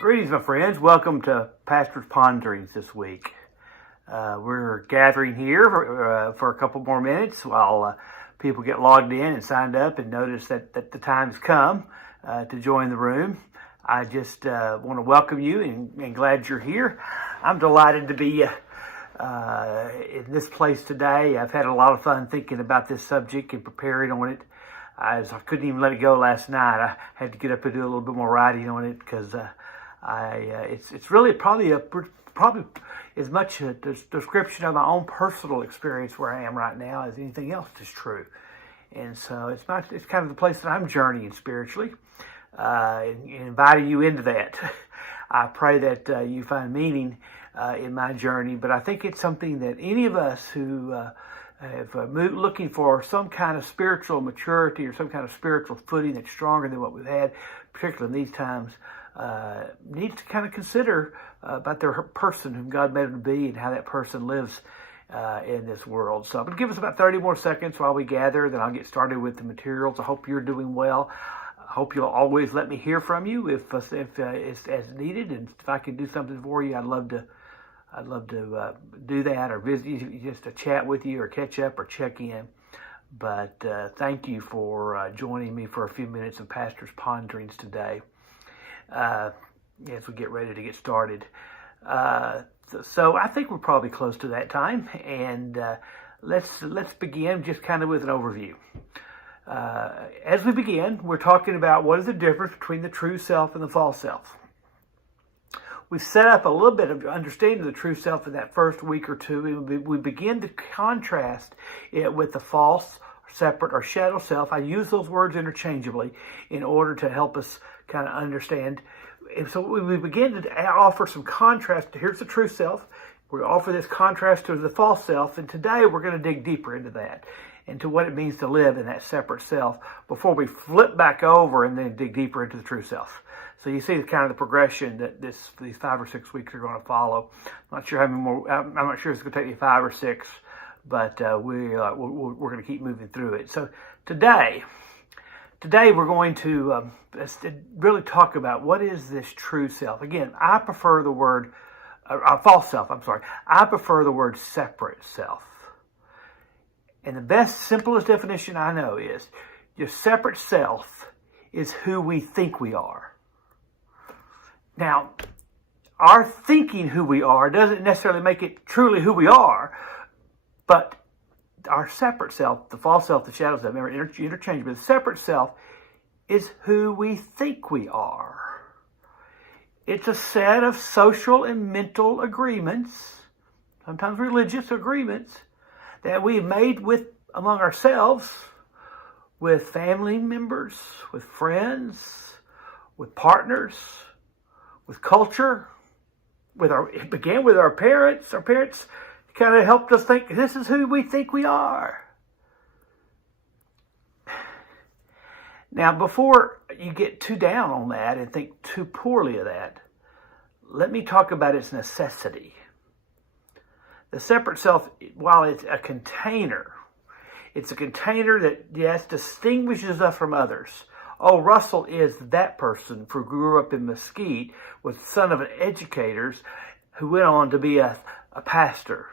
Greetings, my friends. Welcome to Pastor's Ponderings this week. We're gathering here for a couple more minutes while people get logged in and signed up and notice that the time's come to join the room. I just want to welcome you and glad you're here. I'm delighted to be in this place today. I've had a lot of fun thinking about this subject and preparing on it. I couldn't even let it go last night. I had to get up and do a little bit more writing on it because it's really probably as much a description of my own personal experience where I am right now as anything else is true. And so it's kind of the place that I'm journeying spiritually, and inviting you into that. I pray that you find meaning in my journey, but I think it's something that any of us who have looking for some kind of spiritual maturity or some kind of spiritual footing that's stronger than what we've had, particularly in these times, needs to kind of consider about their person whom God made them to be and how that person lives in this world. So I'm going to give us about 30 more seconds while we gather, then I'll get started with the materials. I hope you're doing well. I hope you'll always let me hear from you if it's as needed, and if I can do something for you, I'd love to do that, or visit you, just to chat with you or catch up or check in. But thank you for joining me for a few minutes of Pastor's Ponderings today as we get ready to get started. So I think we're probably close to that time, and let's begin just kind of with an overview. As we begin, we're talking about what is the difference between the true self and the false self. We've set up a little bit of understanding of the true self in that first week or two. We begin to contrast it with the false, separate, or shadow self. I use those words interchangeably in order to help us kind of understand. And so we begin to offer some contrast. Here's the true self. We offer this contrast to the false self, and today we're going to dig deeper into that, into what it means to live in that separate self before we flip back over and then dig deeper into the true self. So you see the kind of the progression that these 5 or 6 weeks are going to follow. I'm not sure how many more. I'm not sure it's going to take me 5 or 6, but we're going to keep moving through it. So today we're going to really talk about what is this true self. Again, I prefer the word false self. I'm sorry. I prefer the word separate self. And the best, simplest definition I know is your separate self is who we think we are. Now, our thinking who we are doesn't necessarily make it truly who we are, but our separate self, the false self, the shadow self, remember, interchangeable. The separate self is who we think we are. It's a set of social and mental agreements, sometimes religious agreements, that we've made among ourselves, with family members, with friends, with partners, with culture. It began with our parents. Our parents kind of helped us think, this is who we think we are. Now, before you get too down on that and think too poorly of that, let me talk about its necessity. The separate self, while it's a container that, yes, distinguishes us from others. Oh, Russell is that person who grew up in Mesquite, was the son of an educator who went on to be a pastor.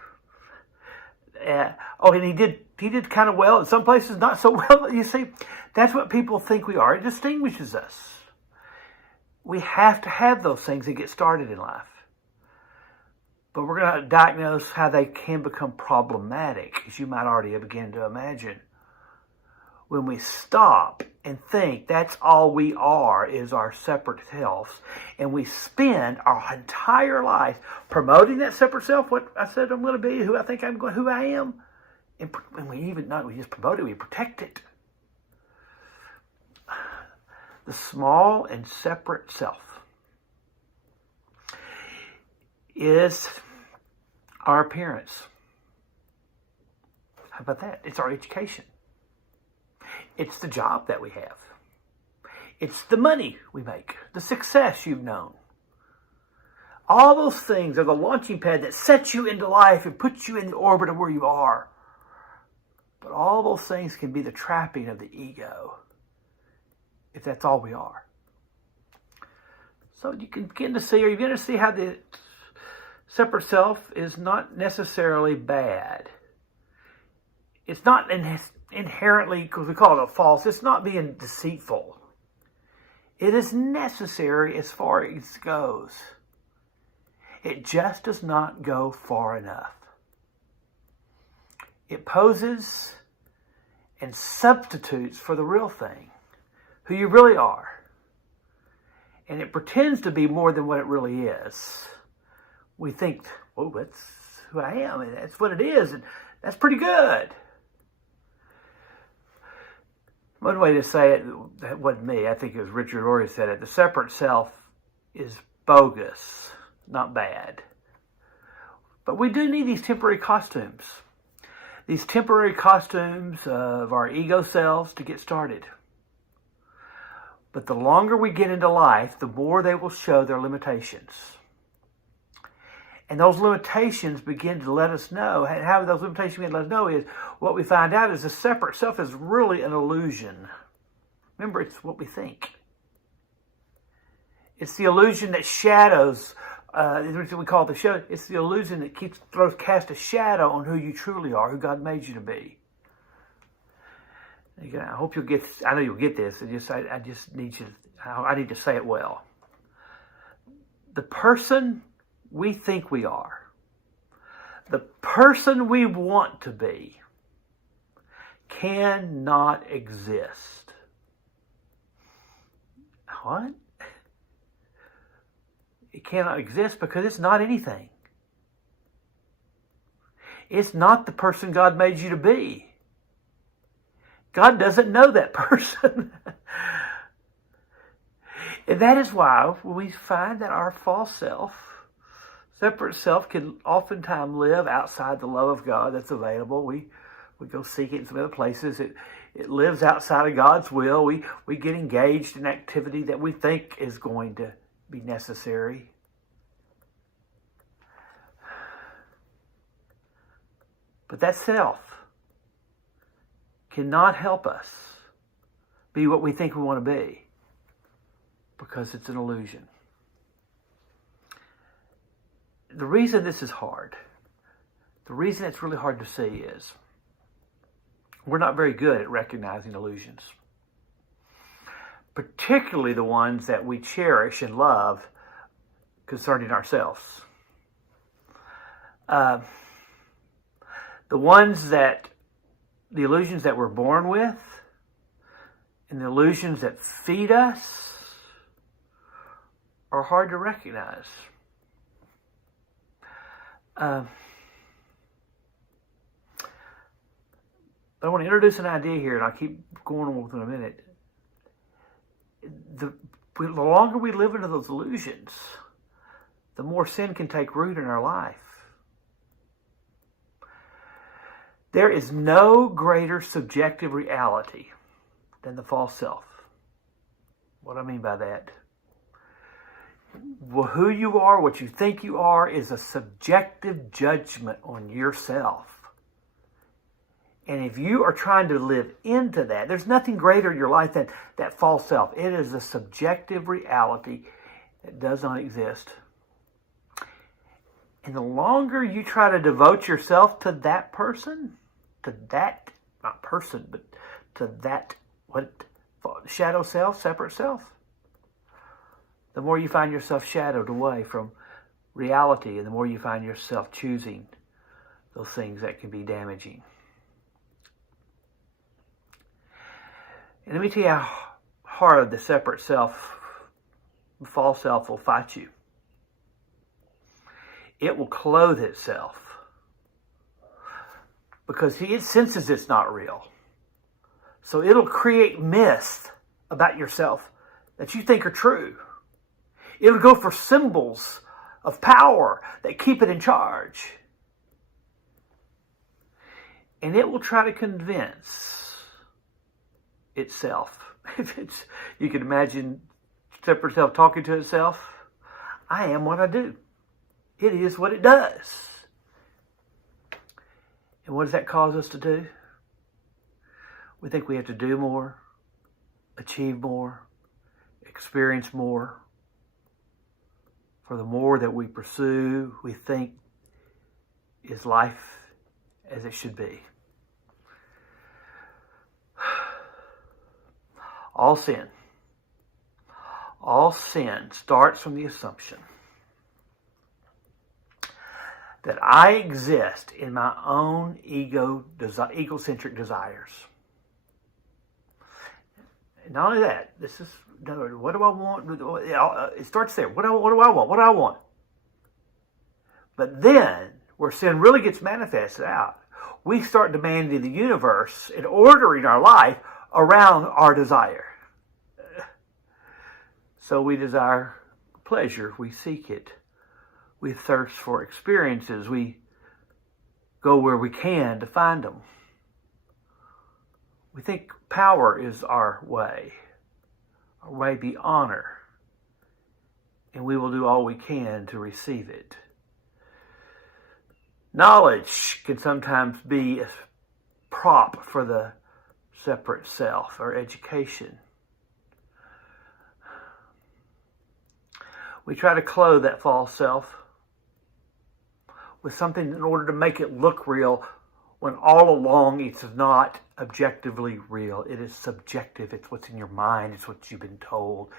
And he did kind of well. In some places, not so well. You see, that's what people think we are. It distinguishes us. We have to have those things to get started in life. But we're going to diagnose how they can become problematic, as you might already have begun to imagine. When we stop and think that's all we are is our separate selves, and we spend our entire life promoting that separate self, what I said I'm going to be, who I think I'm going, who I am, and we even not we just promote it, we protect it. The small and separate self is our appearance. How about that? It's our education. It's the job that we have. It's the money we make, the success you've known. All those things are the launching pad that sets you into life and puts you in the orbit of where you are. But all those things can be the trapping of the ego, if that's all we are. So you can begin to see, or you're going to see how the separate self is not necessarily bad. It's not inherently, because we call it a false, it's not being deceitful. It is necessary as far as it goes. It just does not go far enough. It poses and substitutes for the real thing, who you really are. And it pretends to be more than what it really is. We think, oh, that's who I am, and that's what it is, and that's pretty good. One way to say it, that wasn't me, I think it was Richard Ory said it, the separate self is bogus, not bad. But we do need these temporary costumes. These temporary costumes of our ego selves to get started. But the longer we get into life, the more they will show their limitations. And those limitations begin to let us know, and how those limitations begin to let us know is, what we find out is the separate self is really an illusion. Remember, it's what we think. It's the illusion that shadows, what we call the shadow, it's the illusion that casts a shadow on who you truly are, who God made you to be. Again, I hope you'll get this. I know you'll get this. I just need you, I need to say it well. The person we think we are, the person we want to be, cannot exist. What? It cannot exist because it's not anything. It's not the person God made you to be. God doesn't know that person. And that is why we find that our false self, separate self, can oftentimes live outside the love of God that's available. We go seek it in some other places. It lives outside of God's will. We get engaged in activity that we think is going to be necessary. But that self cannot help us be what we think we want to be, because it's an illusion. The reason this is hard, the reason it's really hard to see is we're not very good at recognizing illusions, particularly the ones that we cherish and love concerning ourselves. The illusions that we're born with, and the illusions that feed us, are hard to recognize. But I want to introduce an idea here, and I'll keep going on with it in a minute. The longer we live into those illusions, the more sin can take root in our life. There is no greater subjective reality than the false self. What do I mean by that? Well, who you are, what you think you are, is a subjective judgment on yourself. And if you are trying to live into that, there's nothing greater in your life than that false self. It is a subjective reality that does not exist. And the longer you try to devote yourself to that person, to that, not person, but to that, shadow self, separate self, the more you find yourself shadowed away from reality, and the more you find yourself choosing those things that can be damaging. And let me tell you how hard the separate self, the false self, will fight you. It will clothe itself because it senses it's not real. So it'll create myths about yourself that you think are true. It'll go for symbols of power that keep it in charge. And it will try to convince itself. You can imagine separate self talking to itself. I am what I do. It is what it does. And what does that cause us to do? We think we have to do more, achieve more, experience more. For the more that we pursue, we think is life as it should be. All sin starts from the assumption that I exist in my own egocentric desires. And not only that, what do I want? It starts there. What do I want? What do I want? But then, where sin really gets manifested out, we start demanding the universe and ordering our life around our desire. So we desire pleasure. We seek it. We thirst for experiences. We go where we can to find them. We think power is our way. Our way be honor. And we will do all we can to receive it. Knowledge can sometimes be a prop for the separate self, or education. We try to clothe that false self with something in order to make it look real, when all along it's not objectively real. It is subjective. It's what's in your mind. It's what you've been told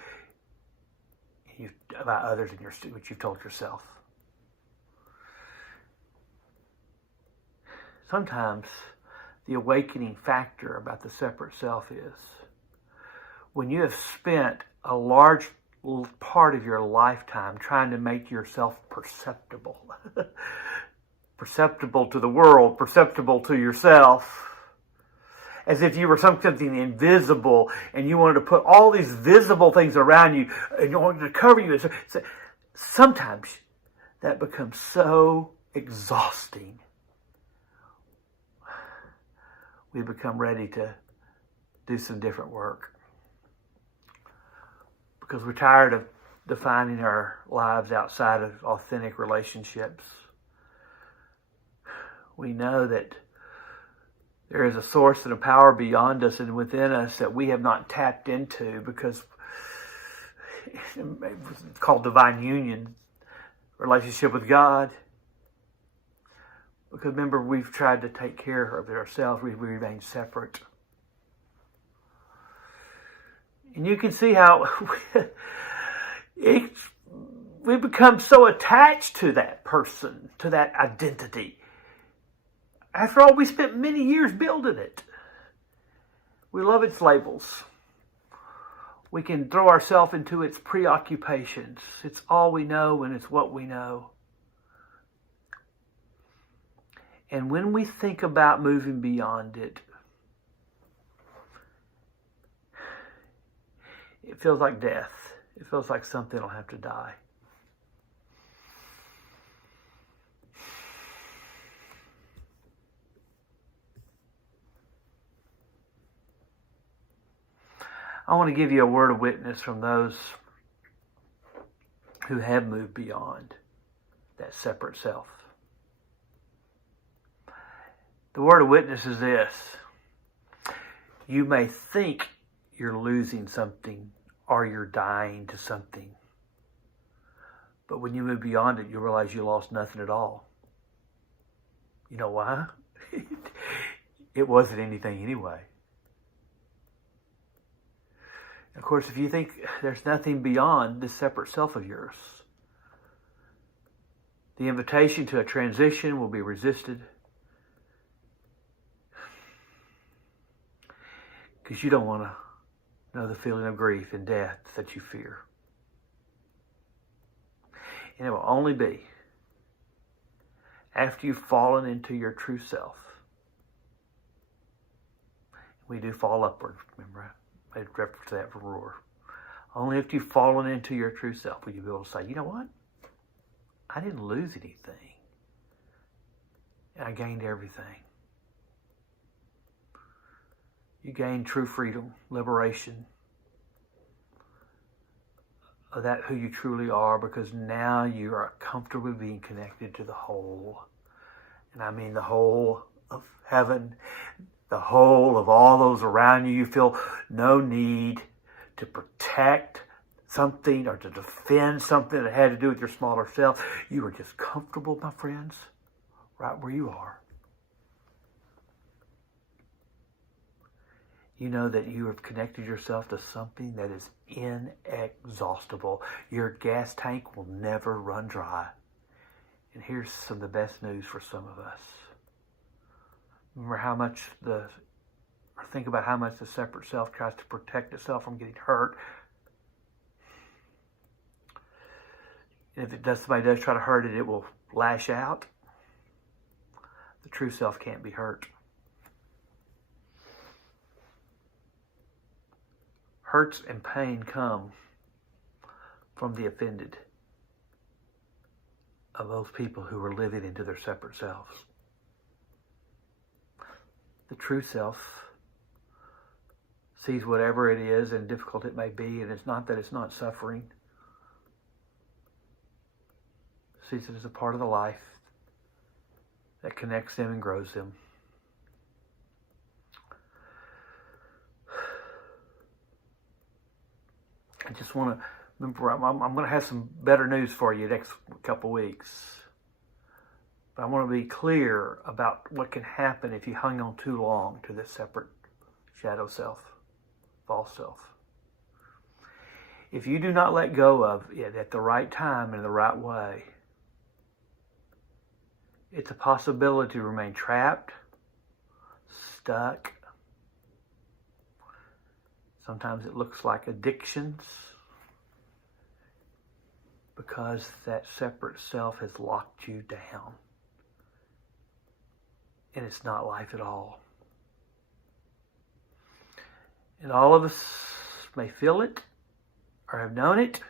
about others and what you've told yourself. Sometimes the awakening factor about the separate self is when you have spent a large part of your lifetime trying to make yourself perceptible. Perceptible to the world, perceptible to yourself. As if you were something invisible and you wanted to put all these visible things around you and you wanted to cover you. So sometimes that becomes so exhausting. We become ready to do some different work. Because we're tired of defining our lives outside of authentic relationships. We know that there is a source and a power beyond us and within us that we have not tapped into, because it's called divine union, relationship with God. Because remember, we've tried to take care of it ourselves. We remain separate. And you can see how we become so attached to that person, to that identity. After all, we spent many years building it. We love its labels. We can throw ourselves into its preoccupations. It's all we know and it's what we know. And when we think about moving beyond it, it feels like death. It feels like something will have to die. I want to give you a word of witness from those who have moved beyond that separate self. The word of witness is this: you may think you're losing something or you're dying to something, but when you move beyond it, you realize you lost nothing at all. You know why? It wasn't anything anyway. Of course, if you think there's nothing beyond this separate self of yours, The invitation to a transition will be resisted because you don't want to know the feeling of grief and death that you fear. And it will only be after you've fallen into your true self. We do fall upward, remember? I made reference to that for Roar. Only if you've fallen into your true self will you be able to say, you know what? I didn't lose anything. I gained everything. You gain true freedom, liberation of that who you truly are, because now you are comfortably being connected to the whole. And I mean the whole of heaven, the whole of all those around you. You feel no need to protect something or to defend something that had to do with your smaller self. You are just comfortable, my friends, right where you are. You know that you have connected yourself to something that is inexhaustible. Your gas tank will never run dry. And here's some of the best news for some of us. Remember think about how much the separate self tries to protect itself from getting hurt. And if somebody does try to hurt it, it will lash out. The true self can't be hurt. Hurts and pain come from the offended of those people who are living into their separate selves. The true self sees whatever it is and difficult it may be, and it's not that it's not suffering. Sees it as a part of the life that connects them and grows them. I just want to remember, I'm going to have some better news for you next couple weeks. But I want to be clear about what can happen if you hung on too long to this separate shadow self, false self. If you do not let go of it at the right time and in the right way, it's a possibility to remain trapped, stuck. Sometimes it looks like addictions because that separate self has locked you down. And it's not life at all. And all of us may feel it or have known it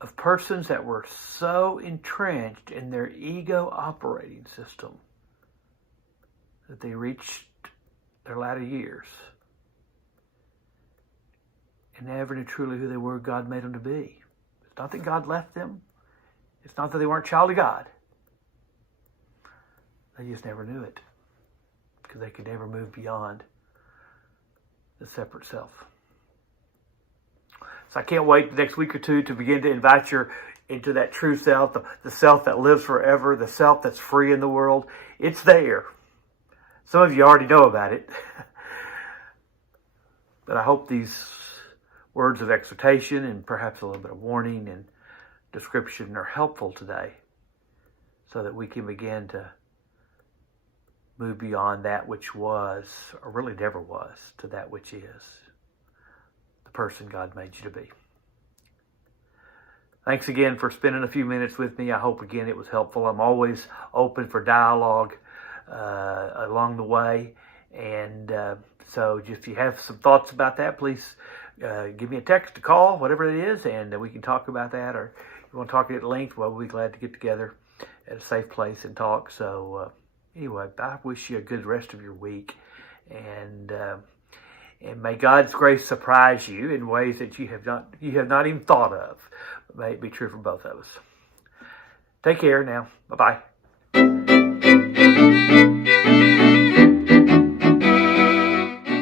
of persons that were so entrenched in their ego operating system that they reached their latter years and never knew truly who they were, God made them to be. It's not that God left them. It's not that they weren't a child of God. They just never knew it because they could never move beyond the separate self. So I can't wait the next week or two to begin to invite you into that true self, the self that lives forever, the self that's free in the world. It's there. Some of you already know about it. But I hope these words of exhortation and perhaps a little bit of warning and description are helpful today so that we can begin to move beyond that which was, or really never was, to that which is the person God made you to be. Thanks again for spending a few minutes with me. I hope again it was helpful. I'm always open for dialogue along the way. And so if you have some thoughts about that, please give me a text, a call, whatever it is, and we can talk about that. Or if you want to talk at length, well, we'll be glad to get together at a safe place and talk. So anyway, I wish you a good rest of your week. And may God's grace surprise you in ways that you have not even thought of. May it be true for both of us. Take care now. Bye-bye.